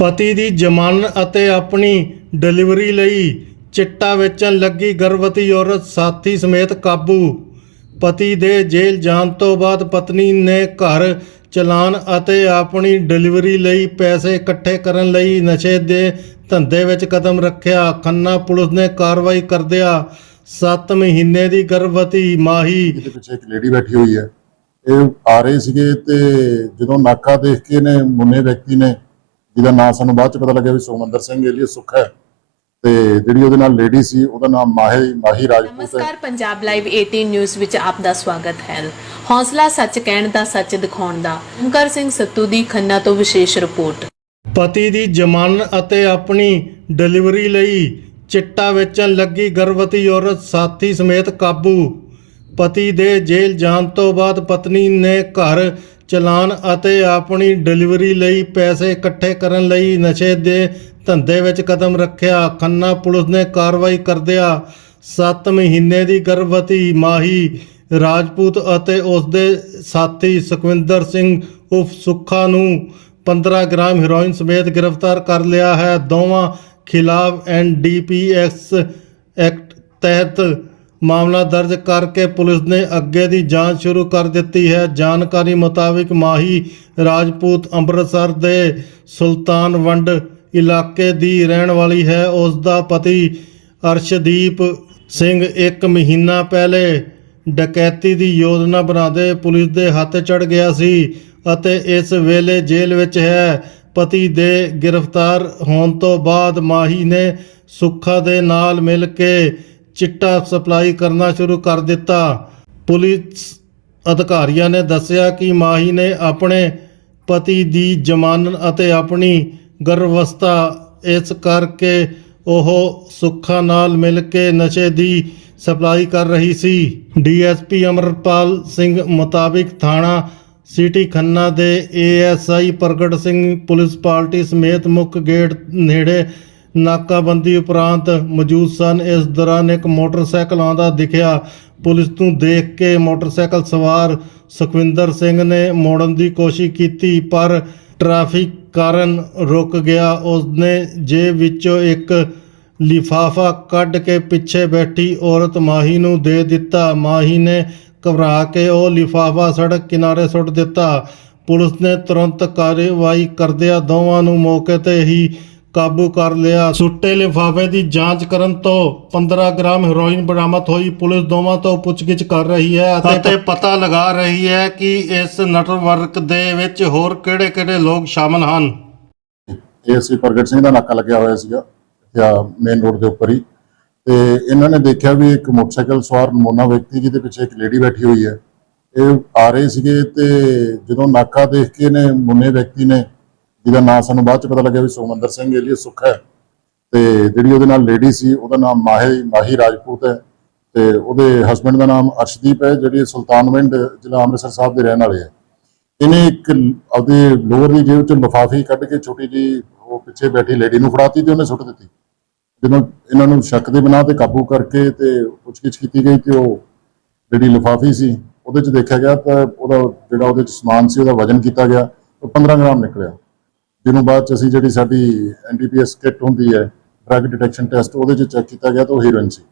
ਪਤੀ ਦੀ ਜ਼ਮਾਨਤ ਅਤੇ ਆਪਣੀ ਡਿਲੀਵਰੀ ਲਈ ਚਿੱਟਾ ਵੇਚਣ ਲੱਗੀ ਗਰਭਵਤੀ ਔਰਤ ਸਾਥੀ ਸਮੇਤ ਕਾਬੂ। ਪਤੀ ਦੇ ਜੇਲ੍ਹ ਜਾਣ ਤੋਂ ਬਾਅਦ ਪਤਨੀ ਨੇ ਘਰ ਚਲਾਉਣ ਅਤੇ ਆਪਣੀ ਡਿਲੀਵਰੀ ਲਈ ਪੈਸੇ ਇਕੱਠੇ ਕਰਨ ਲਈ ਨਸ਼ੇ ਦੇ ਧੰਦੇ ਵਿੱਚ ਕਦਮ ਰੱਖਿਆ। ਖੰਨਾ ਪੁਲਿਸ ਨੇ ਕਾਰਵਾਈ ਕਰਦਿਆਂ 7 ਮਹੀਨੇ ਦੀ ਗਰਭਵਤੀ ਮਾਹੀ ਇਹਦੇ ਪਿੱਛੇ ਇੱਕ ਲੇਡੀ ਬੈਠੀ ਹੋਈ ਹੈ। ਇਹ ਆ ਰਹੇ ਸੀਗੇ ਤੇ ਜਦੋਂ ਨਾਕਾ ਦੇਖ ਕੇ ਨੇ ਮੁੰਨੇ ਵਿਅਕਤੀ ਨੇ ਜਿਹਦਾ ਨਾਮ ਸਾਨੂੰ ਬਾਅਦ ਚ ਪਤਾ ਲੱਗਿਆ ਵੀ ਸੁਮੰਦਰ ਸਿੰਘ ਏਲੀਅ ਸੁੱਖ ਹੈ। ਤੇ ਜਿਹੜੀ ਉਹਦੇ ਨਾਲ ਲੇਡੀ ਸੀ ਉਹਦਾ ਨਾਮ ਮਾਹੀ ਮਾਹੀ ਰਾਜਪੂਤ ਹੈ। ਨਮਸਕਾਰ ਪੰਜਾਬ ਲਾਈਵ 18 ਨਿਊਜ਼ ਵਿੱਚ ਆਪ ਦਾ ਸਵਾਗਤ ਹੈ। ਹੌਸਲਾ ਸੱਚ ਕਹਿਣ ਦਾ ਸੱਚ ਦਿਖਾਉਣ ਦਾ। ਓਮਕਾਰ ਸਿੰਘ ਸੱਤੂ ਦੀ ਖੰਨਾ ਤੋਂ ਵਿਸ਼ੇਸ਼ ਰਿਪੋਰਟ। ਪਤੀ ਦੀ ਜ਼ਮਾਨਤ ਅਤੇ ਆਪਣੀ ਡਿਲੀਵਰੀ ਲਈ ਚਿੱਟਾ ਵੇਚਣ ਲੱਗੀ ਗਰਭਵਤੀ ਔਰਤ ਸਾਥੀ ਸਮੇਤ ਕਾਬੂ ਪਤੀ ਦੇ ਜੇਲ੍ਹ ਜਾਣ ਤੋਂ ਬਾਅਦ ਪਤਨੀ ਨੇ ਘਰ ਚਲਾਉਣ ਅਤੇ ਆਪਣੀ ਡਿਲੀਵਰੀ ਲਈ ਪੈਸੇ ਇਕੱਠੇ ਕਰਨ ਲਈ ਨਸ਼ੇ ਦੇ ਧੰਦੇ ਵਿੱਚ ਕਦਮ ਰੱਖਿਆ। ਖੰਨਾ ਪੁਲਿਸ ਨੇ ਕਾਰਵਾਈ ਕਰਦਿਆਂ 7 ਮਹੀਨੇ ਦੀ ਗਰਭਵਤੀ ਮਾਹੀ ਰਾਜਪੂਤ ਅਤੇ ਉਸ ਦੇ ਸਾਥੀ ਸੁਖਵਿੰਦਰ ਸਿੰਘ ਉਫ ਸੁੱਖਾ ਨੂੰ 15 ਗ੍ਰਾਮ ਹੈਰੋਇਨ ਸਮੇਤ ਗ੍ਰਿਫਤਾਰ ਕਰ ਲਿਆ ਹੈ। ਦੋਵਾਂ ਖਿਲਾਫ ਐਨਡੀਪੀਐਸ ਐਕਟ ਤਹਿਤ ਮਾਮਲਾ ਦਰਜ ਕਰਕੇ ਪੁਲਿਸ ਨੇ ਅੱਗੇ ਦੀ ਜਾਂਚ ਸ਼ੁਰੂ ਕਰ ਦਿੱਤੀ ਹੈ। ਜਾਣਕਾਰੀ ਮੁਤਾਬਿਕ ਮਾਹੀ ਰਾਜਪੂਤ ਅੰਮ੍ਰਿਤਸਰ ਦੇ ਸੁਲਤਾਨ ਵੰਡ ਇਲਾਕੇ ਦੀ ਰਹਿਣ ਵਾਲੀ ਹੈ। ਉਸ ਦਾ ਪਤੀ ਅਰਸ਼ਦੀਪ ਸਿੰਘ ਇੱਕ ਮਹੀਨਾ ਪਹਿਲੇ ਡਕੈਤੀ ਦੀ ਯੋਜਨਾ ਬਣਾਉਂਦੇ ਪੁਲਿਸ ਦੇ ਹੱਥ ਚੜ ਗਿਆ ਸੀ ਅਤੇ ਇਸ ਵੇਲੇ ਜੇਲ੍ਹ ਵਿੱਚ ਹੈ। ਪਤੀ ਦੇ ਗ੍ਰਿਫਤਾਰ ਹੋਣ ਤੋਂ ਬਾਅਦ ਮਾਹੀ ਨੇ ਸੁੱਖਾ ਦੇ ਨਾਲ ਮਿਲ ਕੇ ਚਿੱਟਾ ਸਪਲਾਈ ਕਰਨਾ ਸ਼ੁਰੂ ਕਰ ਦਿੱਤਾ। ਪੁਲਿਸ ਅਧਿਕਾਰੀਆਂ ਨੇ ਦੱਸਿਆ ਕਿ ਮਾਹੀ ਨੇ ਆਪਣੇ ਪਤੀ ਦੀ ਜ਼ਮਾਨਤ ਅਤੇ ਆਪਣੀ ਗਰਭਵਸਤਾ ਇਸ ਕਰਕੇ ਉਹ ਸੁੱਖਾ ਨਾਲ ਮਿਲ ਕੇ ਨਸ਼ੇ ਦੀ ਸਪਲਾਈ ਕਰ ਰਹੀ ਸੀ। ਡੀਐਸਪੀ ਅਮਰਪਾਲ ਸਿੰਘ ਮੁਤਾਬਿਕ ਥਾਣਾ ਸਿਟੀ ਖੰਨਾ ਦੇ ਏਐਸਆਈ ਪ੍ਰਗਟ ਸਿੰਘ ਪੁਲਿਸ ਪਾਰਟੀ ਸਮੇਤ ਮੁੱਖ ਗੇਟ ਨੇੜੇ ਨਾਕਾਬੰਦੀ ਉਪਰੰਤ ਮੌਜੂਦ ਸਨ। ਇਸ ਦੌਰਾਨ ਇੱਕ ਮੋਟਰਸਾਈਕਲ ਆਉਂਦਾ ਦਿਖਿਆ। ਪੁਲਿਸ ਨੂੰ ਦੇਖ ਕੇ ਮੋਟਰਸਾਈਕਲ ਸਵਾਰ ਸੁਖਵਿੰਦਰ ਸਿੰਘ ਨੇ ਮੋੜਨ ਦੀ ਕੋਸ਼ਿਸ਼ ਕੀਤੀ, ਪਰ ਟ੍ਰੈਫਿਕ ਕਾਰਨ ਰੁਕ ਗਿਆ। ਉਸਨੇ ਜੇਬ ਵਿੱਚੋਂ ਇੱਕ ਲਿਫਾਫਾ ਕੱਢ ਕੇ ਪਿੱਛੇ ਬੈਠੀ ਔਰਤ ਮਾਹੀ ਨੂੰ ਦੇ ਦਿੱਤਾ। ਮਾਹੀ ਨੇ ਘਬਰਾ ਕੇ ਉਹ ਲਿਫਾਫਾ ਸੜਕ ਕਿਨਾਰੇ ਸੁੱਟ ਦਿੱਤਾ। ਪੁਲਿਸ ਨੇ ਤੁਰੰਤ ਕਾਰਵਾਈ ਕਰਦਿਆਂ ਦੋਵਾਂ ਨੂੰ ਮੌਕੇ ਤੇ ਹੀ ਕਾਬੂ ਕਰ ਲਿਆ। ਸੁੱਟੇ ਲਿਫਾਫੇ ਦੀ ਜਾਂਚ ਕਰਨ ਤੋਂ 15 ਗ੍ਰਾਮ ਹੈਰੋਇਨ ਬਰਾਮਦ ਹੋਈ। ਪੁਲਿਸ ਦੋਵਾਂ ਤੋਂ ਪੁੱਛਗਿੱਛ ਕਰ ਰਹੀ ਹੈ ਅਤੇ ਪਤਾ ਲਗਾ ਰਹੀ ਹੈ ਕਿ ਇਸ ਨੈਟਵਰਕ ਦੇ ਵਿੱਚ ਹੋਰ ਕਿਹੜੇ-ਕਿਹੜੇ ਲੋਕ ਸ਼ਾਮਲ ਹਨ। ਏਐਸਸੀ ਪ੍ਰਗਟ ਸਿੰਘ ਦਾ ਨਾਕਾ ਲੱਗਿਆ ਹੋਇਆ ਸੀਗਾ ਜਾਂ ਮੇਨ ਰੋਡ ਦੇ ਉੱਪਰ ਹੀ। ਤੇ ਇਹਨਾਂ ਨੇ ਦੇਖਿਆ ਵੀ ਇੱਕ ਮੋਟਰਸਾਈਕਲ ਸਵਾਰ ਮੋਨਾ ਵਿਅਕਤੀ ਜਿਹਦੇ ਪਿੱਛੇ ਇੱਕ ਲੇਡੀ ਬੈਠੀ ਹੋਈ ਹੈ। ਇਹ ਆ ਰਹੇ ਸੀਗੇ ਤੇ ਜਦੋਂ ਨਾਕਾ ਦੇਖ ਕੇ ਨੇ ਮੁੰਨੇ ਵਿਅਕਤੀ ਨੇ ਜਿਹਦਾ ਨਾਮ ਸਾਨੂੰ ਬਾਅਦ ਚ ਪਤਾ ਲੱਗਿਆ ਵੀ ਸੁਖਮੰਦਰ ਸਿੰਘ ਏਲੀਅ ਸੁੱਖ ਹੈ। ਤੇ ਜਿਹੜੀ ਉਹਦੇ ਨਾਲ ਲੇਡੀ ਸੀ, ਉਹਦਾ ਨਾਮ ਮਾਹੀ ਮਾਹੀ ਰਾਜਪੂਤ ਹੈ। ਤੇ ਉਹਦੇ ਹਸਬੰਡ ਦਾ ਨਾਮ ਅਰਸ਼ਦੀਪ ਹੈ, ਜਿਹੜੀ ਸੁਲਤਾਨਵਿੰਡ ਜ਼ਿਲ੍ਹਾ ਅੰਮ੍ਰਿਤਸਰ ਸਾਹਿਬ ਦੇ ਰਹਿਣ ਵਾਲੇ ਹੈ। ਇਹਨੇ ਇੱਕ ਆਪਦੇ ਲੋਅਰ ਦੀ ਜੇਬ ਚੋਂ ਲਿਫਾਫੀ ਕੱਢ ਕੇ ਛੋਟੀ ਜੀ ਉਹ ਪਿੱਛੇ ਬੈਠੀ ਲੇਡੀ ਨੂੰ ਫੜਾਤੀ ਤੇ ਉਹਨੇ ਸੁੱਟ ਦਿੱਤੀ। ਜਦੋਂ ਇਹਨਾਂ ਨੂੰ ਸ਼ੱਕ ਦੇ ਬਿਨਾਂ ਤੇ ਕਾਬੂ ਕਰਕੇ ਤੇ ਪੁੱਛਗਿੱਛ ਕੀਤੀ ਗਈ ਤੇ ਉਹ ਜਿਹੜੀ ਲਿਫਾਫੀ ਸੀ, ਉਹਦੇ ਚ ਦੇਖਿਆ ਗਿਆ ਤਾਂ ਉਹਦਾ ਜਿਹੜਾ ਉਹਦੇ ਚ ਸਮਾਨ ਸੀ, ਉਹਦਾ ਵਜ਼ਨ ਕੀਤਾ ਗਿਆ, ਉਹ 15 ਗ੍ਰਾਮ ਨਿਕਲਿਆ। ਜਿਹਨੂੰ ਬਾਅਦ ਚ ਅਸੀਂ ਜਿਹੜੀ ਸਾਡੀ ਐਨਡੀਪੀਐਸ ਕਿੱਟ ਹੁੰਦੀ ਹੈ ਡਰੱਗ ਡਿਟੈਕਸ਼ਨ ਟੈਸਟ ਉਹਦੇ ਚ ਚੈੱਕ ਕੀਤਾ ਗਿਆ ਤਾਂ ਉਹ ਹੀਰੋਇਨ ਸੀ।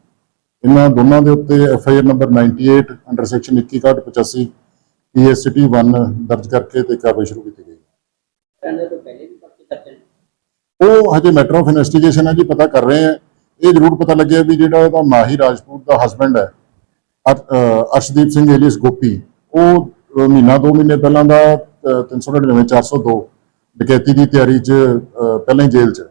ਇਹਨਾਂ ਦੋਨਾਂ ਦੇ ਉੱਤੇ ਐਫ ਆਈ ਆਰ ਨੰਬਰ 98 ਅੰਡਰ ਸੈਕਸ਼ਨ 2185 ਪੀਐਸਟੀ 1 ਦਰਜ ਕਰਕੇ ਤੇ ਕਾਰਵਾਈ ਸ਼ੁਰੂ ਕੀਤੀ ਗਈ। ਉਹ ਹਜੇ ਮੈਟਰ ਆਫ ਇਨਵੈਸਟੀਗੇਸ਼ਨ ਹੈ ਜੀ ਪਤਾ ਕਰ ਰਹੇ ਆ ਇਹ ਜ਼ਰੂਰ ਪਤਾ ਲੱਗਿਆ ਵੀ ਜਿਹੜਾ ਉਹਦਾ ਮਾਹੀ ਰਾਜਪੂਤ ਦਾ ਹਸਬੰਡ ਹੈ ਅਰਸ਼ਦੀਪ ਸਿੰਘ ਏਲੀਅਸ ਗੋਪੀ ਉਹ ਮਹੀਨਾ ਦੋ ਮਹੀਨੇ ਪਹਿਲਾਂ ਦਾ ਅਹ 399 402 ਡਕੈਤੀ ਦੀ ਤਿਆਰੀ 'ਚ ਪਹਿਲਾਂ ਹੀ ਜੇਲ੍ਹ 'ਚ।